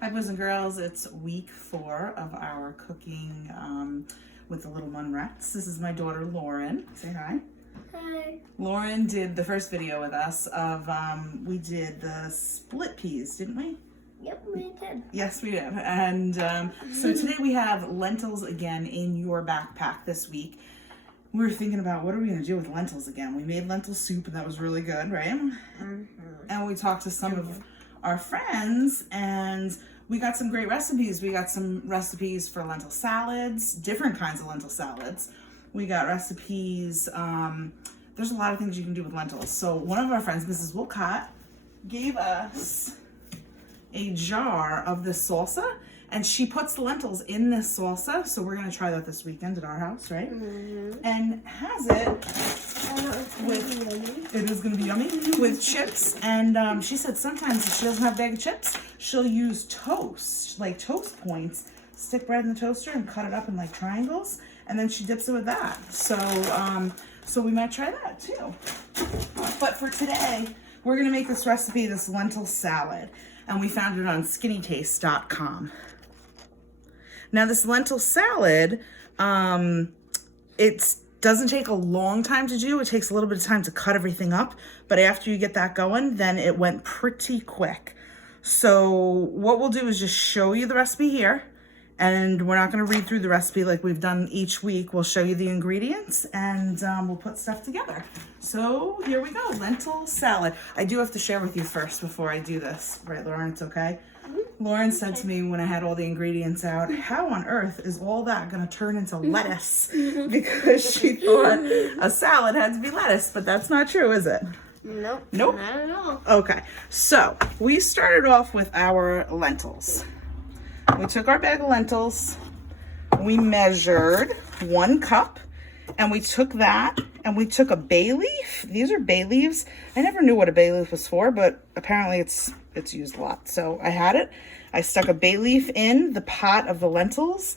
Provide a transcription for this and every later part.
Hi, boys and girls. It's week 4 of our cooking with the little Munrets. This is my daughter, Lauren. Say hi. Hi. Lauren did the first video with us of, we did the split peas, didn't we? Yep, we did. Yes, we did. And so today we have lentils again in your backpack this week. We were thinking about what are we going to do with lentils again. We made lentil soup and that was really good, right? Mm-hmm. And we talked to some of our friends and we got some great recipes. We got some recipes for lentil salads, different kinds of lentil salads. We got recipes. There's a lot of things you can do with lentils. So one of our friends, Mrs. Wilcott, gave us a jar of this salsa, and she puts the lentils in this salsa. So we're gonna try that this weekend at our house, right? Mm-hmm. And has it with, it is gonna be yummy, with chips. And she said sometimes if she doesn't have a bag of chips, she'll use toast, like toast points, stick bread in the toaster and cut it up in like triangles, and then she dips it with that. So we might try that too. But for today, we're gonna make this recipe, this lentil salad, and we found it on skinnytaste.com. Now this lentil salad, it doesn't take a long time to do. It takes a little bit of time to cut everything up, but after you get that going, then it went pretty quick. So what we'll do is just show you the recipe here, and we're not gonna read through the recipe like we've done each week. We'll show you the ingredients and we'll put stuff together. So here we go, lentil salad. I do have to share with you first before I do this. Right, Lauren, it's okay? Lauren said to me when I had all the ingredients out, how on earth is all that gonna turn into lettuce? Because she thought a salad had to be lettuce, but that's not true, is it? Nope. Nope. Not at all. Okay, so we started off with our lentils. We took our bag of lentils, we measured 1 cup, and we took that and we took a bay leaf. These are bay leaves. I never knew what a bay leaf was for, but apparently it's used a lot. So I had it. I stuck a bay leaf in the pot of the lentils,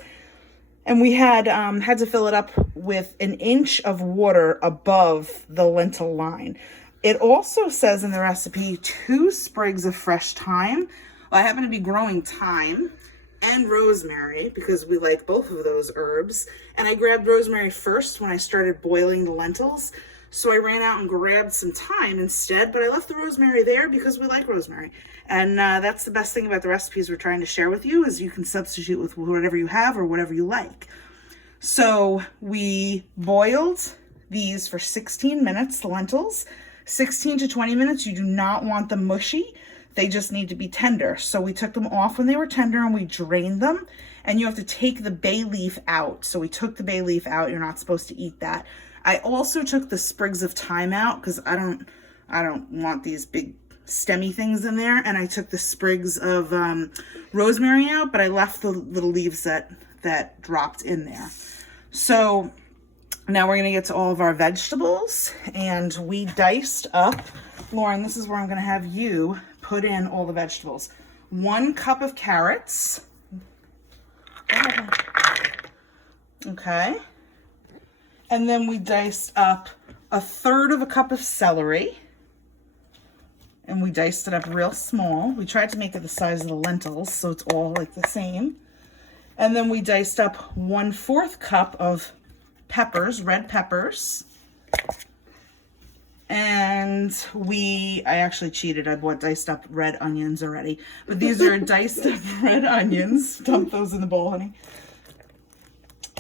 and we had to fill it up with 1 inch of water above the lentil line. It also says in the recipe 2 sprigs of fresh thyme. Well, I happen to be growing thyme and rosemary because we like both of those herbs. And I grabbed rosemary first when I started boiling the lentils. So I ran out and grabbed some thyme instead, but I left the rosemary there because we like rosemary. And that's the best thing about the recipes we're trying to share with you, is you can substitute with whatever you have or whatever you like. So we boiled these for 16 minutes, the lentils. 16 to 20 minutes, you do not want them mushy. They just need to be tender. So we took them off when they were tender and we drained them. And you have to take the bay leaf out. So we took the bay leaf out. You're not supposed to eat that. I also took the sprigs of thyme out because I don't want these big stemmy things in there. And I took the sprigs of rosemary out, but I left the little leaves that dropped in there. So now we're gonna get to all of our vegetables, and we diced up. Lauren, this is where I'm gonna have you put in all the vegetables. 1 cup of carrots. Okay. And then we diced up 1/3 of a cup of celery. And we diced it up real small. We tried to make it the size of the lentils, so it's all like the same. And then we diced up 1/4 cup of peppers, red peppers. And I actually cheated. I bought diced up red onions already. But these are diced up red onions. Dump those in the bowl, honey.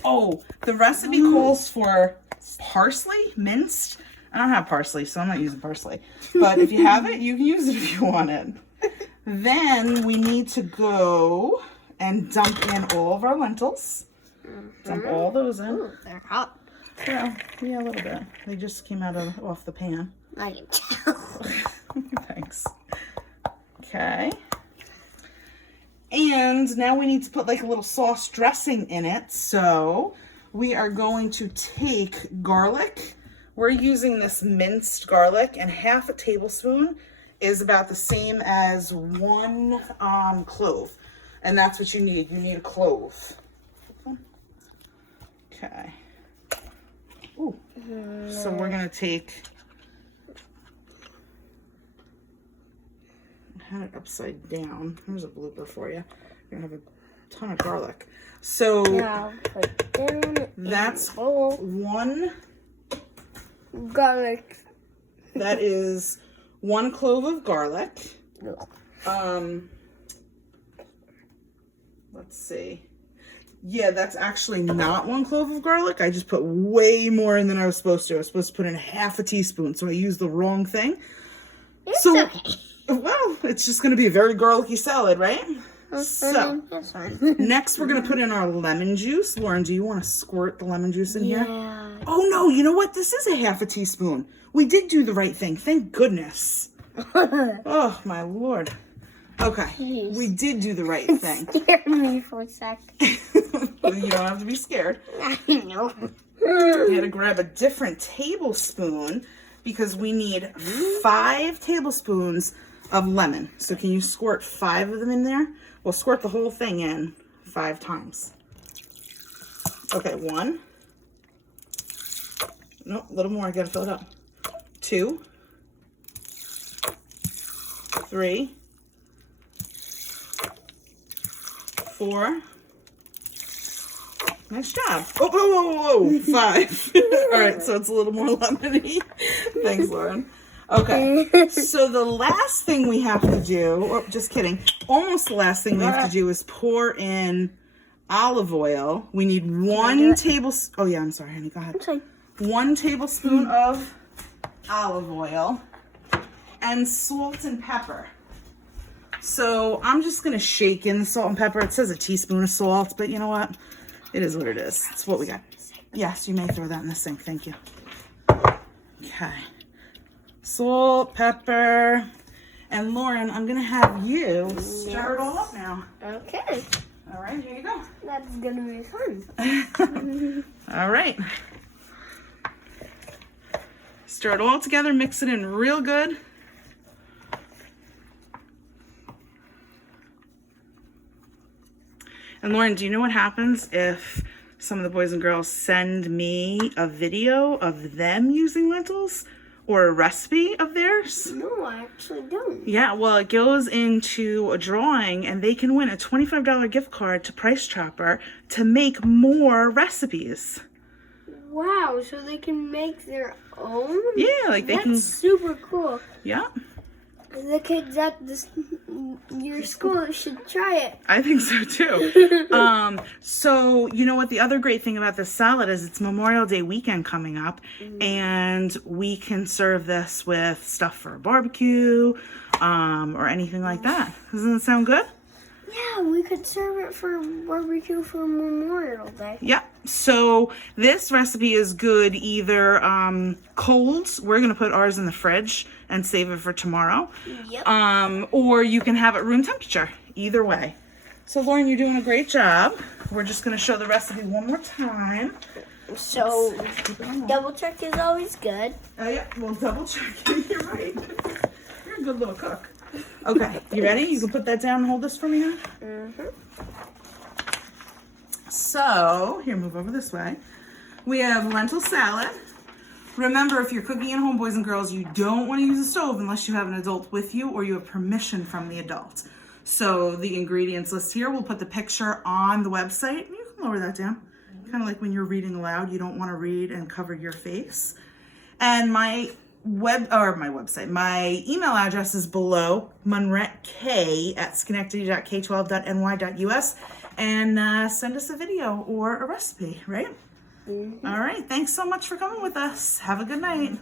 Oh, the recipe calls for parsley, minced. I don't have parsley, so I'm not using parsley. But if you have it, you can use it if you want it. Then we need to go and dump in all of our lentils. Dump all those in. Ooh, they're hot. Yeah, a little bit. They just came off the pan. I can tell. Thanks. Okay. And now we need to put like a little sauce dressing in it. So we are going to take garlic. We're using this minced garlic, and 1/2 tablespoon is about the same as 1 clove. And that's what you need. You need a clove. Okay. Ooh. So we're going to take had it upside down. Here's a blooper for you. You're gonna have a ton of garlic. So Now put down. that's bowl. 1. Garlic. That is 1 clove of garlic. Let's see. Yeah, that's actually not 1 clove of garlic. I just put way more in than I was supposed to. I was supposed to put in half a teaspoon, so I used the wrong thing. It's So, okay. well, it's just going to be a very garlicky salad, right? So, That's fine. next we're going to put in our lemon juice. Lauren, do you want to squirt the lemon juice in here? Yeah. Oh, no, you know what? This is a half a teaspoon. We did do the right thing. Thank goodness. Oh, my Lord. Okay, Jeez. we did do the right thing. Scared me for a sec. You don't have to be scared. I know. We had to grab a different tablespoon because we need 5 tablespoons of lemon. So can you squirt 5 of them in there? We'll squirt the whole thing in 5 times. Okay, 1. No, a little more. I gotta fill it up. 2. 3. 4. Nice job. Oh, whoa, whoa, whoa, 5. All right, so it's a little more lemony. Thanks, Lauren. Okay, so the last thing we have to do, oh, just kidding, almost the last thing we have to do is pour in olive oil. We need 1 tablespoon. Oh, yeah, I'm sorry, honey, go ahead. 1 tablespoon of olive oil and salt and pepper. So I'm just going to shake in the salt and pepper. It says a teaspoon of salt, but you know what? It is what it is. It's what we got. Yes, you may throw that in the sink. Thank you. Okay. Salt, pepper. And Lauren, I'm going to have you stir it all up now. Okay. All right, here you go. That's gonna be fun. All right. Stir it all together. Mix it in real good. And Lauren, do you know what happens if some of the boys and girls send me a video of them using lentils or a recipe of theirs? No, I actually don't. Yeah, well, it goes into a drawing and they can win a $25 gift card to Price Chopper to make more recipes. Wow, so they can make their own? Yeah, like they That's can. super cool. Yeah, The kids at your school should try it. I think so too. So you know what? The other great thing about this salad is it's Memorial Day weekend coming up, and we can serve this with stuff for a barbecue, or anything like that. Doesn't that sound good? Yeah, we could serve it for barbecue for Memorial Day. Yeah. So this recipe is good either cold. We're gonna put ours in the fridge and save it for tomorrow. Yep. Or you can have it room temperature. Either way. So Lauren, you're doing a great job. We're just gonna show the recipe one more time. So, double check is always good. Oh yeah, we'll double check. You're right. You're a good little cook. Okay, you ready? You can put that down and hold this for me now. So, here, move over this way. We have lentil salad. Remember, if you're cooking at home, boys and girls, you don't want to use a stove unless you have an adult with you or you have permission from the adult. So the ingredients list here, we'll put the picture on the website. You can lower that down. Kind of like when you're reading aloud, you don't want to read and cover your face. And my website, my email address is below, munrettk@schenectady.k12.ny.us, and send us a video or a recipe, right? All right, thanks so much for coming with us. Have a good night.